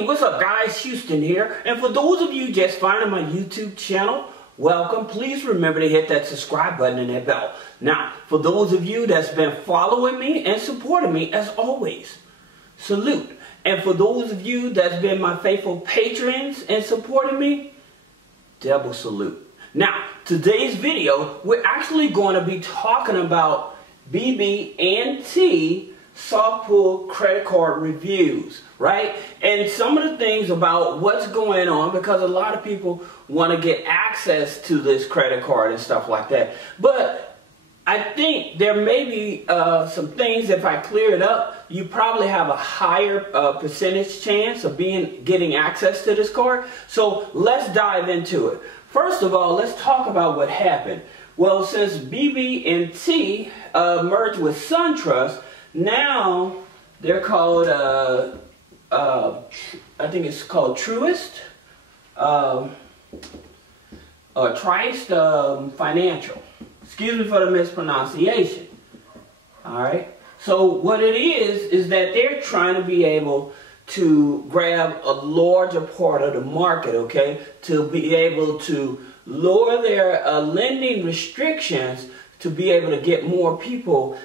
Hey, what's up guys? Houston here. And for those of you just finding my YouTube channel, welcome. Please remember to hit that subscribe button and that bell. Now, for those of you that's been following me and supporting me, as always, salute. And for those of you that's been my faithful patrons and supporting me, double salute. Now, today's video, we're actually going to be talking about BB&T soft pull credit card reviews, right? And some of the things about what's going on, because a lot of people want to get access to this credit card and stuff like that. But I think there may be some things, if I clear it up, you probably have a higher percentage chance of getting access to this card. So let's dive into it. First of all, let's talk about what happened. Well, since BB&T merged with SunTrust, now they're called, I think it's called Truist, or Triest Financial. Excuse me for the mispronunciation. Alright, so what it is that they're trying to be able to grab a larger part of the market, okay, to be able to lower their lending restrictions to be able to get more people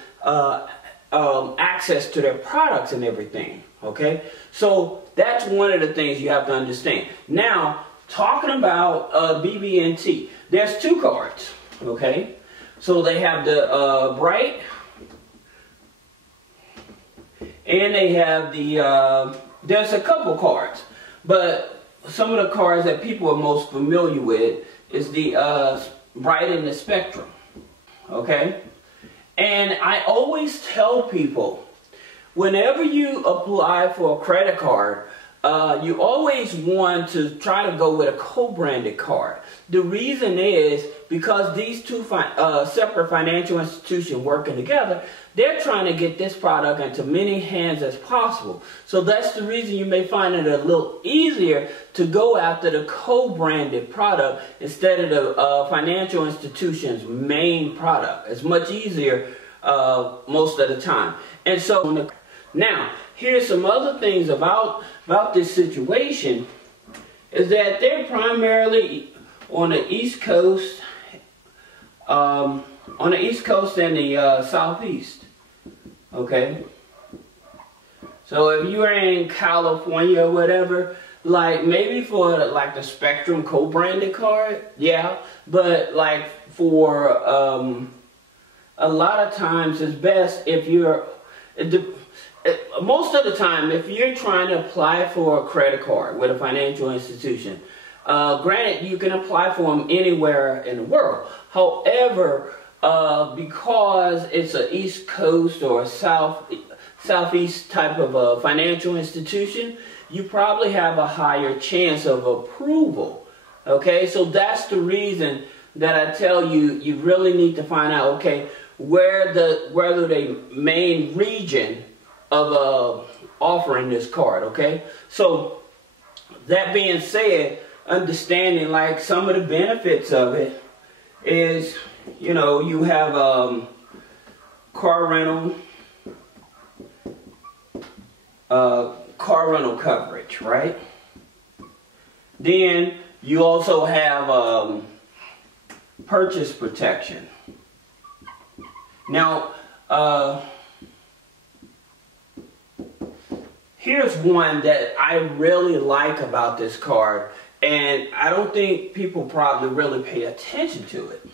access to their products and everything, okay? So that's one of the things you have to understand. Now, talking about BB&T, there's two cards, okay? So they have the Bright, and they have the, there's a couple cards, but some of the cards that people are most familiar with is the Bright and the Spectrum, okay? And I always tell people, whenever you apply for a credit card, you always want to try to go with a co-branded card. The reason is because these two separate financial institutions working together, they're trying to get this product into many hands as possible. So that's the reason you may find it a little easier to go after the co-branded product instead of the financial institution's main product. It's much easier most of the time. And so now, here's some other things about this situation, is that they're primarily on the East Coast, and the Southeast, okay? So if you are in California or whatever, like maybe for like the Spectrum co-branded card, yeah, but like for a lot of times it's best if you're, most of the time, if you're trying to apply for a credit card with a financial institution, granted, you can apply for them anywhere in the world. However, because it's an East Coast or a Southeast type of a financial institution, you probably have a higher chance of approval. Okay, so that's the reason that I tell you, you really need to find out, okay, where the main region of offering this card, okay? So that being said, understanding like some of the benefits of it is, you know, you have car rental coverage, right? Then you also have purchase protection. Now, here's one that I really like about this card, and I don't think people probably really pay attention to it.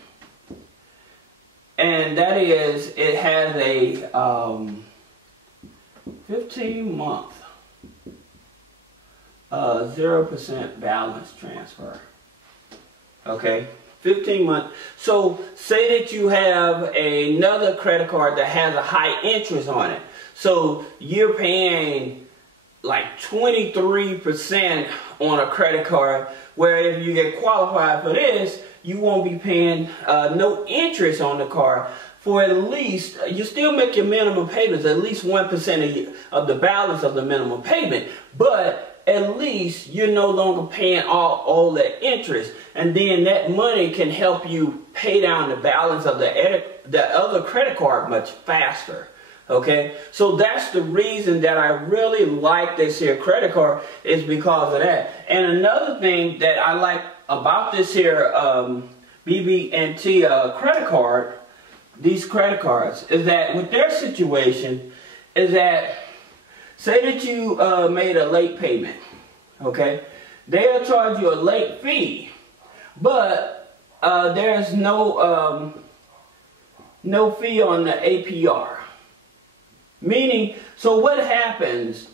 And that is, it has a 15-month 0% balance transfer. Okay, 15 months. So say that you have another credit card that has a high interest on it. So you're paying like 23% on a credit card, where if you get qualified for this, you won't be paying no interest on the card for at least, you still make your minimum payments, at least 1% of the balance of the minimum payment, but at least you're no longer paying all that interest, and then that money can help you pay down the balance of the other credit card much faster. Okay, so that's the reason that I really like this here credit card, is because of that. And another thing that I like about this here BB&T credit card, these credit cards, is that with their situation is that, say that you made a late payment, okay, they'll charge you a late fee, but there's no fee on the APR. Meaning, so what happens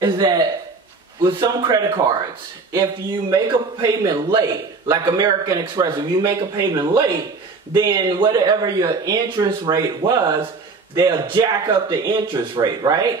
is that with some credit cards, if you make a payment late, like American Express, if you make a payment late, then whatever your interest rate was, they'll jack up the interest rate, right?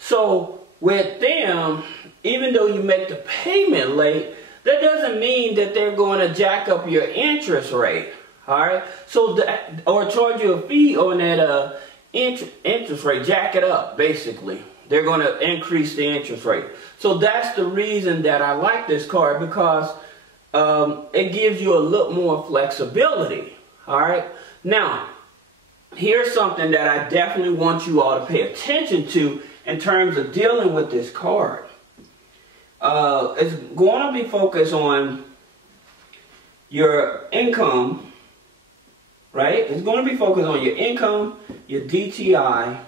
So with them, even though you make the payment late, that doesn't mean that they're going to jack up your interest rate, all right? So or charge you a fee on that interest rate, jack it up, basically. They're going to increase the interest rate. So that's the reason that I like this card, because it gives you a little more flexibility. All right. Now, here's something that I definitely want you all to pay attention to in terms of dealing with this card. It's going to be focused on your income, right? It's going to be focused on your income, your DTI,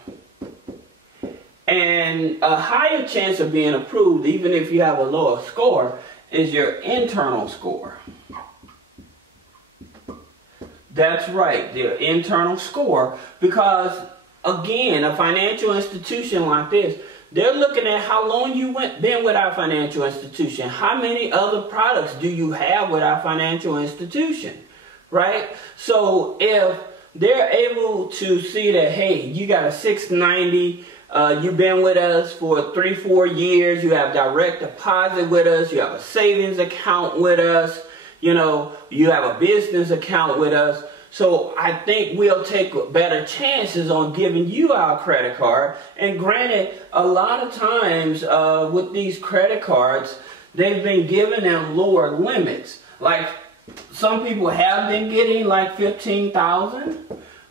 and a higher chance of being approved, even if you have a lower score, is your internal score. That's right, the internal score, because again, a financial institution like this, they're looking at how long you been with our financial institution. How many other products do you have with our financial institution, right? So if they're able to see that, hey, you got a 690, you've been with us for 3-4 years, you have direct deposit with us, you have a savings account with us, you know, you have a business account with us. So I think we'll take better chances on giving you our credit card. And granted, a lot of times with these credit cards, they've been giving them lower limits. Like some people have been getting like $15,000,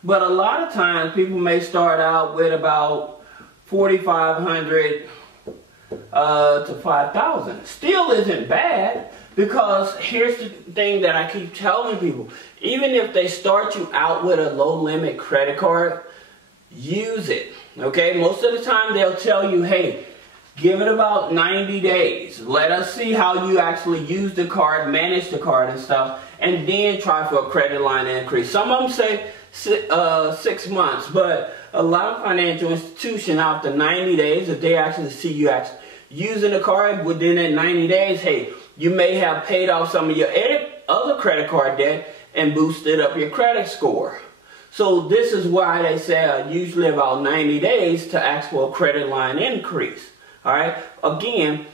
but a lot of times people may start out with about $4,500 to $5,000. Still isn't bad, because here's the thing that I keep telling people. Even if they start you out with a low limit credit card, use it. Okay, most of the time they'll tell you, hey, give it about 90 days. Let us see how you actually use the card, manage the card and stuff, and then try for a credit line increase. Some of them say 6 months, but a lot of financial institutions, after 90 days, if they actually see you actually using the card within that 90 days, hey, you may have paid off some of your other credit card debt and boosted up your credit score. So this is why they say usually about 90 days to ask for a credit line increase. All right. Again,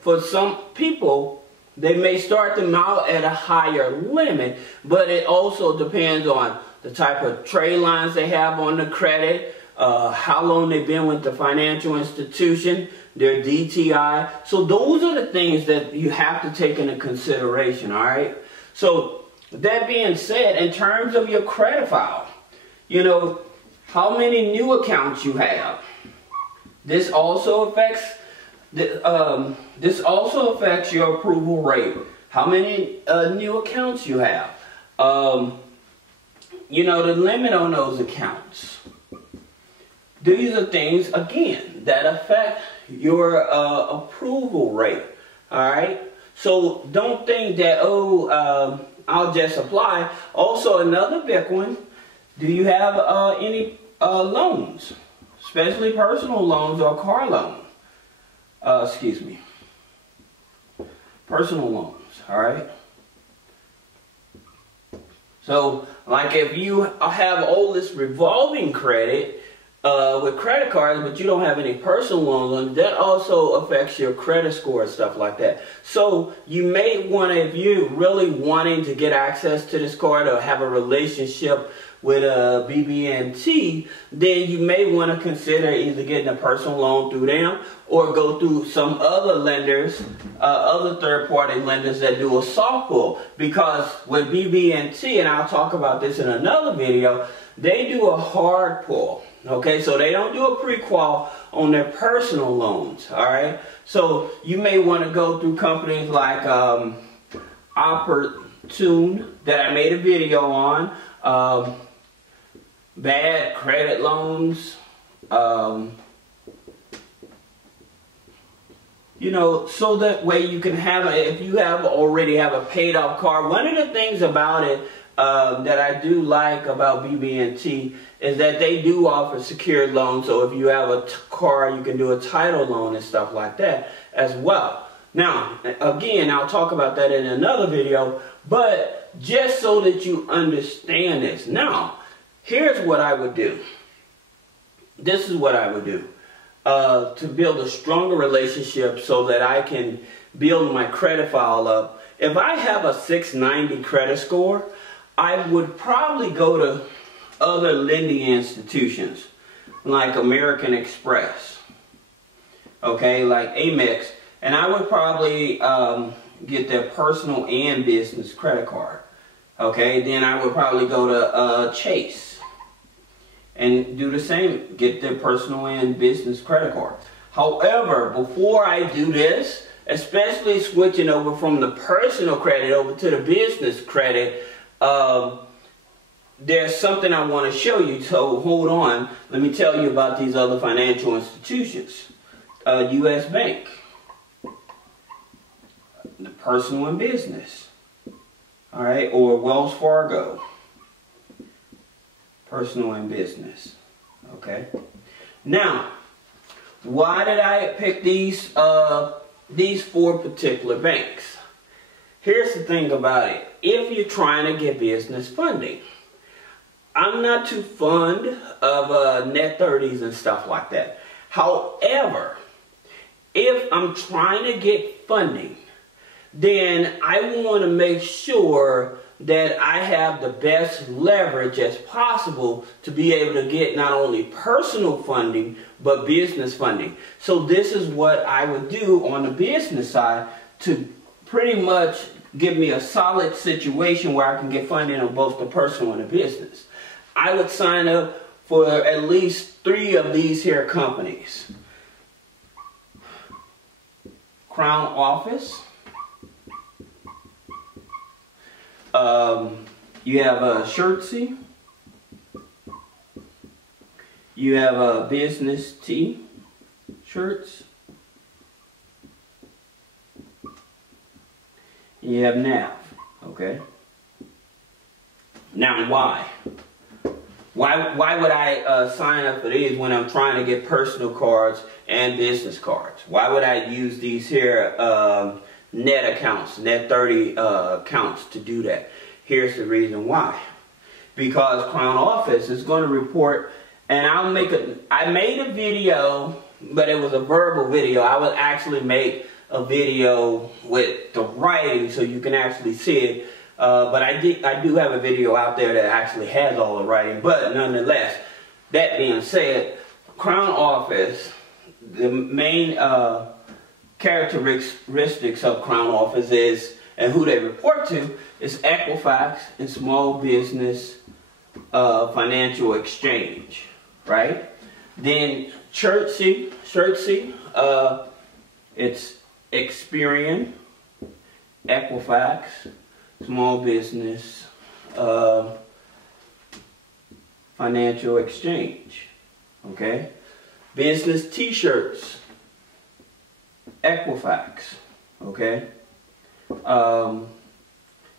for some people, they may start them out at a higher limit, but it also depends on the type of trade lines they have on the credit, how long they've been with the financial institution, their DTI. So those are the things that you have to take into consideration, all right? So that being said, in terms of your credit file, you know, how many new accounts you have. This also affects your approval rate. How many new accounts you have. You know, the limit on those accounts. These are things, again, that affect your approval rate. All right? So don't think that, oh, I'll just apply. Also, another big one, do you have any loans? Especially personal loans or car loan. Excuse me. Personal loans, all right? So, like if you have all this revolving credit with credit cards, but you don't have any personal loans, that also affects your credit score and stuff like that. So you may want to, if you're really wanting to get access to this card or have a relationship with a BB&T, then you may want to consider either getting a personal loan through them or go through some other lenders, other third-party lenders that do a soft pull. Because with BB&T, and I'll talk about this in another video, they do a hard pull. Okay, so they don't do a pre-qual on their personal loans. All right, so you may want to go through companies like Opportune that I made a video on, bad credit loans, you know, so that way you can have if you already have a paid off car. One of the things about it that I do like about BB&T is that they do offer secured loans. So if you have a car, you can do a title loan and stuff like that as well. Now, again, I'll talk about that in another video, but just so that you understand this. Now, here's what I would do. This is what I would do to build a stronger relationship so that I can build my credit file up. If I have a 690 credit score, I would probably go to other lending institutions like American Express, okay, like Amex, and I would probably get their personal and business credit card. Okay, then I would probably go to Chase and do the same, get their personal and business credit card. However, before I do this, especially switching over from the personal credit over to the business credit, there's something I want to show you, so hold on. Let me tell you about these other financial institutions. U.S. Bank, the personal and business, all right, or Wells Fargo, personal and business, okay. Now, why did I pick these four particular banks? Here's the thing about it. If you're trying to get business funding, I'm not too fond of net 30s and stuff like that. However, if I'm trying to get funding, then I want to make sure that I have the best leverage as possible to be able to get not only personal funding, but business funding. So this is what I would do on the business side to pretty much give me a solid situation where I can get funding on both the personal and the business. I would sign up for at least 3 of these here companies. Crown Office. You have a Shirtsy. You have a Business T shirts. You have NAV. Okay. Now, why? Why would I sign up for these when I'm trying to get personal cards and business cards? Why would I use these here net accounts, net 30 accounts to do that? Here's the reason why. Because Crown Office is going to report, and I made a video, but it was a verbal video. I would actually make a video with the writing so you can actually see it. But I do have a video out there that actually has all the writing. But nonetheless, that being said, Crown Office, the main characteristics of Crown Office is, and who they report to, is Equifax and Small Business Financial Exchange, right? Then Shirtsy, it's Experian, Equifax, Small Business Financial Exchange, okay? Business T-shirts, Equifax, okay?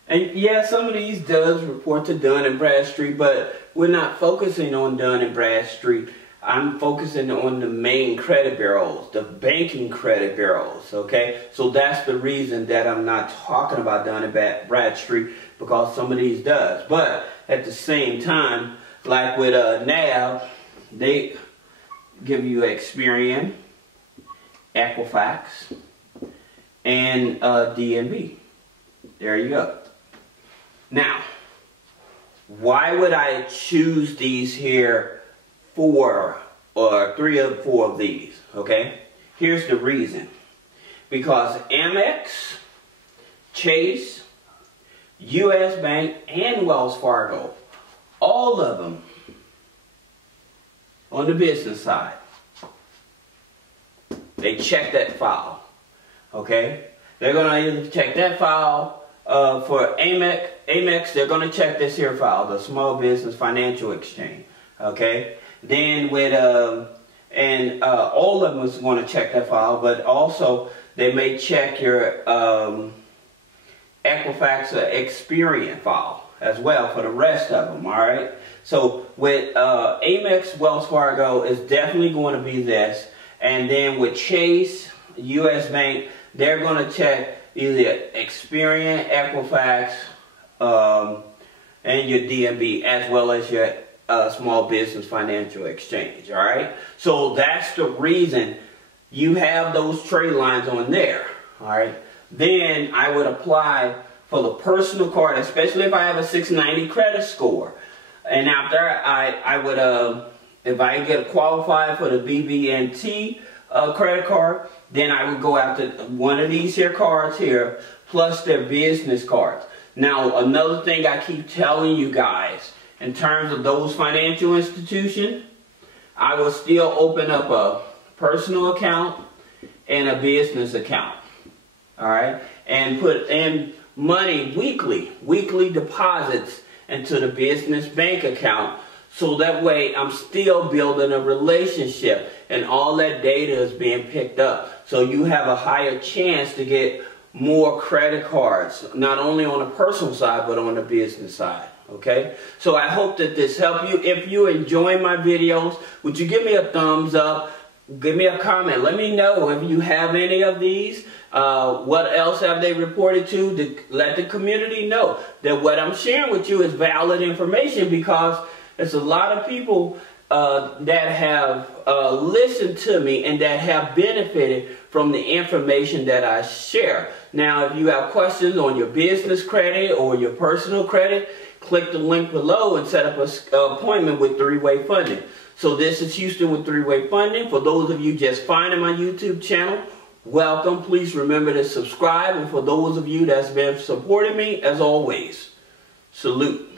And yeah, some of these does report to Dun & Bradstreet, but we're not focusing on Dun & Bradstreet. I'm focusing on the main credit bureaus, the banking credit bureaus, okay? So that's the reason that I'm not talking about Dun & Bradstreet, because some of these does. But at the same time, like with NAV, they give you Experian, Equifax, and DNB. There you go. Now, why would I choose these here 4 or 3 or 4 of these, okay? Here's the reason. Because Amex, Chase, U.S. Bank, and Wells Fargo, all of them on the business side. They check that file. Okay? They're going to either check that file for Amex, they're going to check this here file, the Small Business Financial Exchange. Okay? Then with, all of them is going to check that file, but also they may check your Equifax or Experian file as well for the rest of them, alright? So with Amex, Wells Fargo is definitely going to be this. And then with Chase, U.S. Bank, they're going to check either Experian, Equifax, and your DMB, as well as your Small Business Financial Exchange, alright? So that's the reason you have those trade lines on there, alright? Then I would apply for the personal card, especially if I have a 690 credit score. And after I would, if I get qualified for the BB&T credit card, then I would go after one of these here cards here, plus their business cards. Now, another thing I keep telling you guys, in terms of those financial institutions, I will still open up a personal account and a business account. Alright? And put in money weekly deposits into the business bank account. So that way I'm still building a relationship and all that data is being picked up. So you have a higher chance to get more credit cards, not only on the personal side, but on the business side. Okay? So I hope that this helped you. If you enjoy my videos, would you give me a thumbs up? Give me a comment. Let me know if you have any of these. What else have they reported to let the community know that what I'm sharing with you is valid information, because there's a lot of people that have listened to me and that have benefited from the information that I share. Now, if you have questions on your business credit or your personal credit, click the link below and set up an appointment with Three-Way Funding. So this is Houston with Three-Way Funding. For those of you just finding my YouTube channel, welcome. Please remember to subscribe. And for those of you that's been supporting me, as always, salute.